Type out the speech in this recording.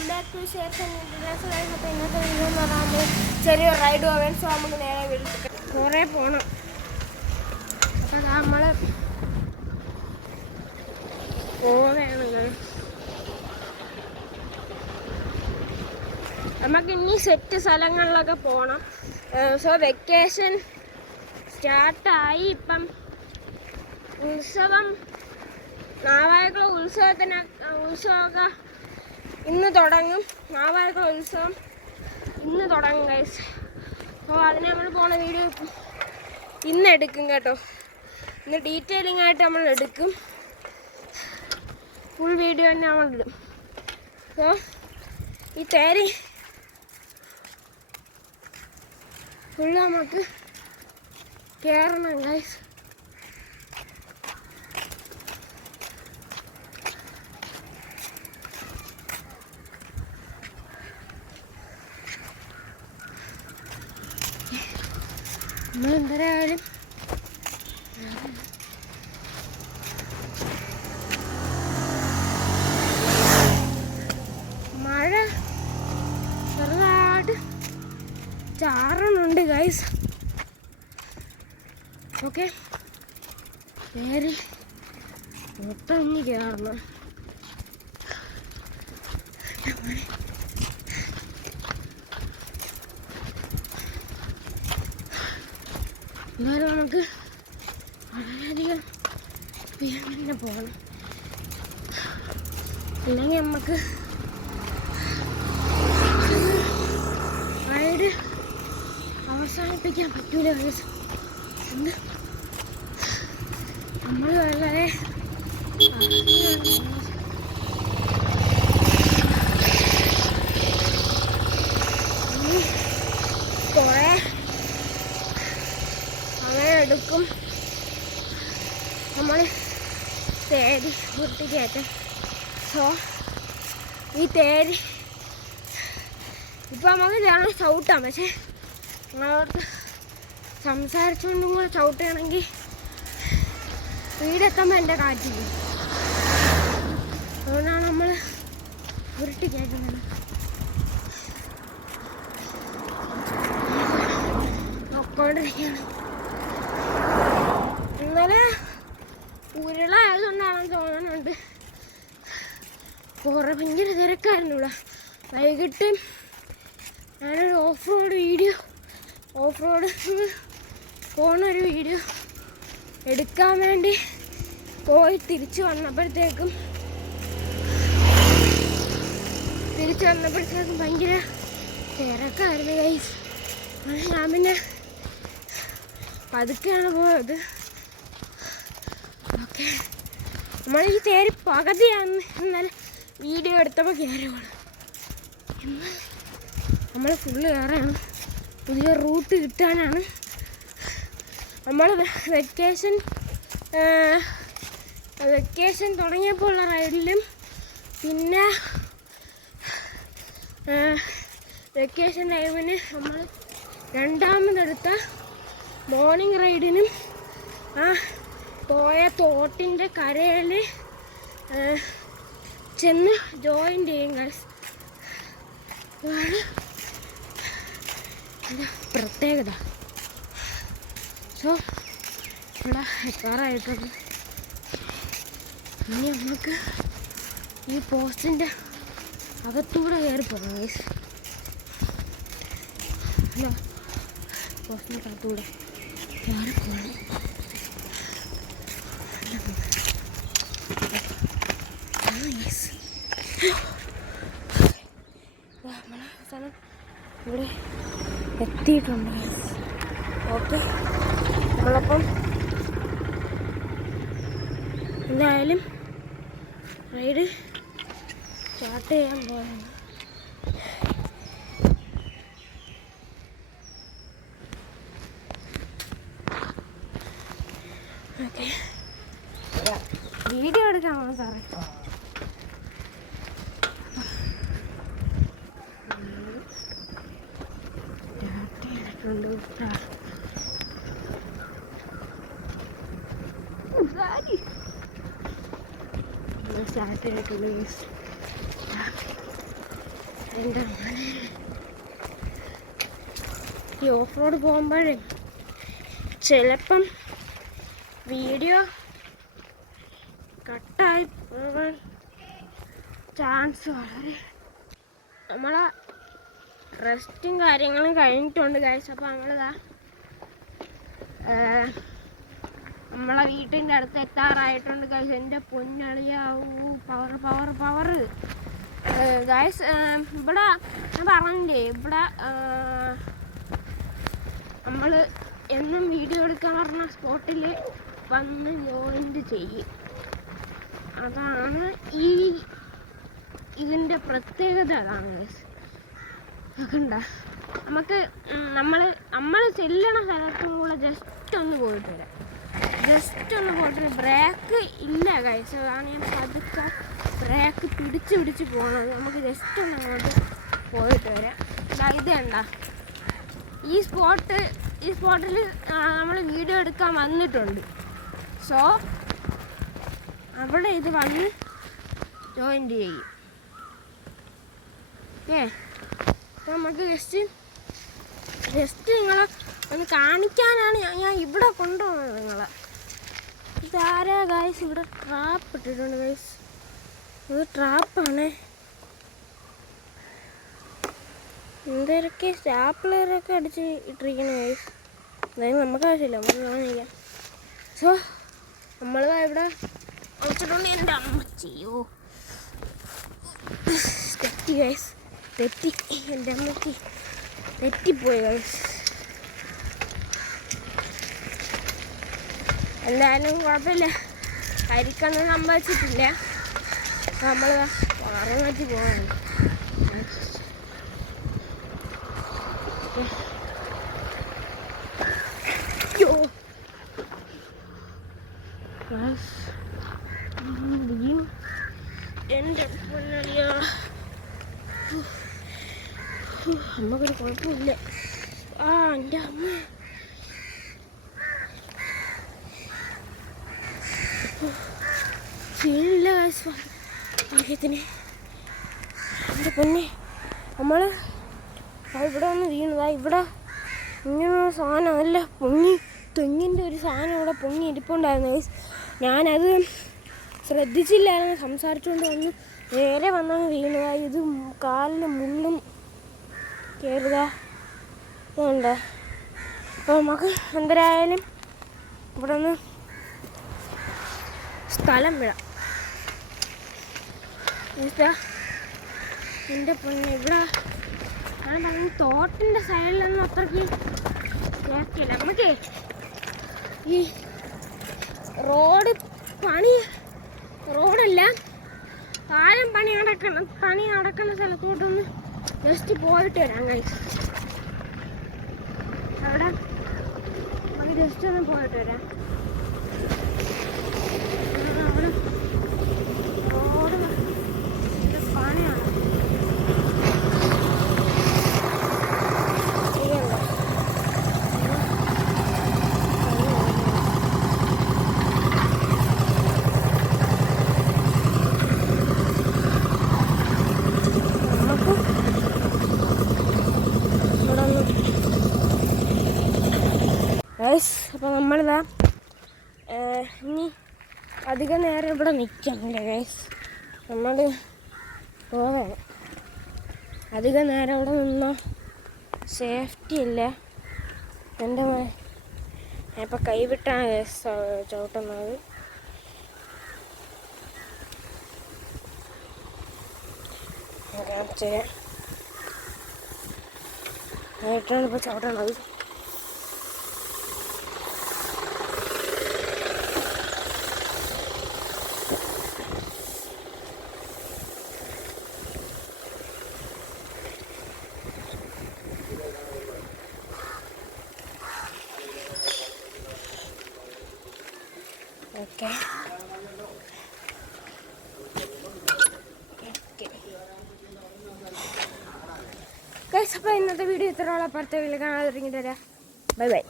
Welcome back to shares and international. അപ്പോൾ ഇന്നത്തെ video എന്ന് പറഞ്ഞാൽ ചെറിയൊരു റൈഡ് പോകാൻ. സോ നമുക്ക് നേരെ വീട്ടിൽ കുറേ പോകണം. അപ്പോൾ നമ്മൾ പോവുകയാണ്. നമുക്ക് ഇനി സെറ്റ് സ്ഥലങ്ങളിലൊക്കെ പോകണം. സോ വെക്കേഷൻ സ്റ്റാർട്ടായി. ഇപ്പം ഉത്സവം, നാവായക്കുളം ഉത്സവമൊക്കെ ഇന്ന് തുടങ്ങും. നാവായക്കുളം ഉത്സവം ഇന്ന് തുടങ്ങും ഗൈസ്. അപ്പോൾ അതിന് നമ്മൾ പോണ വീഡിയോ ഇന്ന് എടുക്കും കേട്ടോ. ഇന്ന് ഡീറ്റെയിലിംഗ് ആയിട്ട് നമ്മൾ എടുക്കും. ഫുൾ വീഡിയോ തന്നെ നമ്മളിടും. സോ ഈ തേരി ഫുള്ള് നമുക്ക് കയറണം ഗൈസ്. നമ്മളെന്തരായാലും മഴ ചെറുതായിട്ട് ചാറണുണ്ട് ഗൈസ്. ഓക്കെ, നേരെ ഒട്ടഞ്ഞ് കയറണം. എന്നാലും നമുക്ക് വളരെയധികം വേഗം പോകണം. അല്ലെങ്കിൽ നമുക്ക് റൈഡ് അവസാനിപ്പിക്കാൻ പറ്റൂല. എന്ത് നമ്മൾ വളരെ കുറേ അങ്ങനെ എടുക്കും. നമ്മൾ തേരി വൃത്തിക്കയറ്റം. സോ ഈ തേരി ഇപ്പം നമുക്ക് ഞാൻ ചവിട്ടാം, പക്ഷേ നമ്മളോട് സംസാരിച്ചുകൊണ്ടും കൂടെ ചവിട്ടുകയാണെങ്കിൽ വീടെത്തുമ്പോൾ എൻ്റെ കാറ്റില്ല. അതുകൊണ്ടാണ് നമ്മൾ ഉരുട്ടിക്കയറ്റുന്നത്. നോക്കൊണ്ടിരിക്കുകയാണ്. ഇന്നലെ ഉരുളായതുകൊണ്ടാണെന്ന് തോന്നുന്നുണ്ട്. കുറേ ഭയങ്കര തിരക്കായിരുന്നു ഇവിടെ. വൈകിട്ട് ഞാനൊരു ഓഫ് റോഡ് പോണൊരു വീഡിയോ എടുക്കാൻ വേണ്ടി പോയി തിരിച്ചു വന്നപ്പോഴത്തേക്കും ഭയങ്കര തിരക്കായിരുന്നു ഗൈസ്. ഞാൻ പിന്നെ പതുക്കെയാണ് പോയത്. ഓക്കെ, നമ്മൾ ഈ തേരി പകുതിയാണ് ഇന്നലെ വീഡിയോ എടുത്തപ്പോൾ കയറുകയാണ്. എന്നാൽ നമ്മൾ ഫുള്ള് കയറാണ്. പുതിയ റൂട്ട് കിട്ടാനാണ്. നമ്മൾ വെക്കേഷൻ തുടങ്ങിയപ്പോൾ ഉള്ള റൈഡിലും പിന്നെ വെക്കേഷൻ ടൈമിന് നമ്മൾ രണ്ടാമതെടുത്ത മോർണിംഗ് റൈഡിനും പോയ തോട്ടിൻ്റെ കരയിൽ ചെന്ന് ജോയിൻ ചെയ്യും ഗൈസ്. ഇതാണ് എൻ്റെ പ്രത്യേകത. സോ ഇവിടെ എത്താറായിട്ടത്. ഇനി നമുക്ക് ഈ പോസ്റ്റിൻ്റെ അകത്തൂടെ കയറി പോകാം ഗൈസ്. അല്ല, പോസ്റ്റിൻ്റെ അകത്തൂടെ കയറി പോകണം. നമ്മളെ സ്ഥലം ഇവിടെ എത്തിയിട്ടുണ്ട് ഗൈസ്. ഓക്കെ, നമ്മളപ്പം എന്തായാലും റൈഡ് സ്റ്റാർട്ട് ചെയ്യാൻ പോയാണ്. ഓക്കെ, വീഡിയോ എടുക്കാമോ സാറേ? സ്റ്റാർട്ട് ചെയ്തിട്ടുണ്ട്. എൻ്റെ ഈ ഓഫ് റോഡ് പോകുമ്പോഴേ ചിലപ്പം വീഡിയോ കട്ടായി പോകാൻ ചാൻസ് വളരെ. നമ്മളെ റെസ്റ്റും കാര്യങ്ങളും കഴിഞ്ഞിട്ടുണ്ട് ഗൈസ്. അപ്പോൾ നമ്മളെ വീട്ടിൻ്റെ അടുത്ത് എത്താറായിട്ടുണ്ട് ഗൈസ്. എൻ്റെ പൊന്നളിയാവൂ, പവർ ഗൈസ്. ഇവിടെ ഞാൻ പറഞ്ഞില്ലേ, ഇവിടെ നമ്മൾ എന്നും വീഡിയോ എടുക്കാൻ പറഞ്ഞ സ്പോട്ടിൽ വന്ന് ജോയിൻ്റ് ചെയ്യും. അതാണ് ഇതിൻ്റെ പ്രത്യേകത. അതാണ് ഗൈസ്. കണ്ട, നമുക്ക് നമ്മൾ ചെല്ലണ സ്ഥലത്തും കൂടെ ജസ്റ്റ് ഒന്ന് പോയിട്ട് വരാം. ബ്രേക്ക് ഇല്ല ഗൈസ്. അതാണ് ഞാൻ പതുക്കെ ബ്രേക്ക് പിടിച്ച് പോകണത്. നമുക്ക് ജസ്റ്റ് ഒന്ന് അങ്ങോട്ട് പോയിട്ട് വരാം. ഇത് കണ്ട, ഈ സ്പോട്ടിൽ നമ്മൾ വീഡിയോ എടുക്കാൻ വന്നിട്ടുണ്ട്. സോ അവിടെ ഇത് വന്ന് ജോയിൻ്റ് ചെയ്യും. ഓക്കെ, അപ്പോൾ നമുക്ക് ജസ്റ്റ് നിങ്ങളെ ഒന്ന് കാണിക്കാനാണ് ഞാൻ ഇവിടെ കൊണ്ടുപോകുന്നത് നിങ്ങളെ. ഇതാരാ ഗൈസ്, ഇവിടെ ട്രാപ്പ് ഇട്ടിട്ടുണ്ട് ഗൈസ്. ഇത് ട്രാപ്പാണ്. എന്തൊക്കെ സ്റ്റാപ്ലറൊക്കെ അടിച്ച് ഇട്ടിരിക്കണം ഗൈസ്. അതായത് നമുക്ക് ആവശ്യമില്ല, നമുക്ക് കാണിക്കാം. സോ നമ്മൾ ഇവിടെ വെച്ചിട്ടുണ്ട്. എൻ്റെ അമ്മച്ചിയോ തെറ്റി ഗൈസ്, തെറ്റി. എൻ്റെ അമ്മച്ചി തെറ്റിപ്പോയി ഗൈസ്. എന്തായാലും കുഴപ്പമില്ല, കരിക്കൊന്നും സംഭവിച്ചിട്ടില്ല. നമ്മൾ മാറ്റി പോകാൻ. എൻ്റെ പൊന്നളിയാ, അമ്മക്കൊരു കുഴപ്പമില്ല. എൻ്റെ അമ്മ ക്ഷീണില്ല ഭാഗ്യത്തിന്. എൻ്റെ പൊന്നെ, നമ്മൾ ഇവിടെ ഒന്ന് വീണതാ. ഇവിടെ ഇങ്ങനൊരു സാധനം നല്ല തെങ്ങിൻ്റെ ഒരു സാധനം ഇവിടെ പൊങ്ങി ഇരിപ്പുണ്ടായിരുന്നു ഗൈസ്. ഞാനത് ശ്രദ്ധിച്ചില്ലായിരുന്നു. സംസാരിച്ചുകൊണ്ട് വന്ന് നേരെ വന്നങ്ങ് വീണതാ. ഇത് കാലിന് മുള്ളും കയറുക ഇതുണ്ട്. അപ്പോൾ നമുക്ക് എന്തരായാലും ഇവിടെ ഒന്ന് സ്ഥലം വിടാം. എൻ്റെ പൊന്നെ, ഇവിടെ ഞാൻ പറഞ്ഞ തോട്ടിൻ്റെ സൈഡിലൊന്നും അത്രയ്ക്ക് കേൾക്കില്ല. നമുക്ക് ഈ റോഡല്ല, പാലം പണി നടക്കുന്ന സ്ഥലത്തോട്ടൊന്ന് ജസ്റ്റ് പോയിട്ട് വരാം ഗൈസ്. അവിടെ നമുക്ക് ജസ്റ്റ് ഒന്ന് പോയിട്ട് വരാം. അവിടെ റോഡ് പണിയാണ്. അപ്പോൾ നമ്മളിതാ ഇനി അധികം നേരം ഇവിടെ നിൽക്കുന്നില്ല ഗൈസ്. നമ്മൾ പോകാൻ അധികം നേരം ഇവിടെ നിന്നോ സേഫ്റ്റി ഇല്ല. എൻ്റെ ഇപ്പം കൈവിട്ടാണ് ഗൈസ് ചവിട്ടുന്നത്. കാണിച്ചു തരാം. കൈവിട്ടാണ് ഇപ്പോൾ ചവിട്ടണത്. ഓക്കെ, ഗൈസ്, അപ്പോൾ ഇന്നത്തെ വീഡിയോ ഇത്രയുള്ള. അടുത്ത വീഡിയോ കാണാതെ ഇറങ്ങിയിട്ട് വരാം. Bye bye.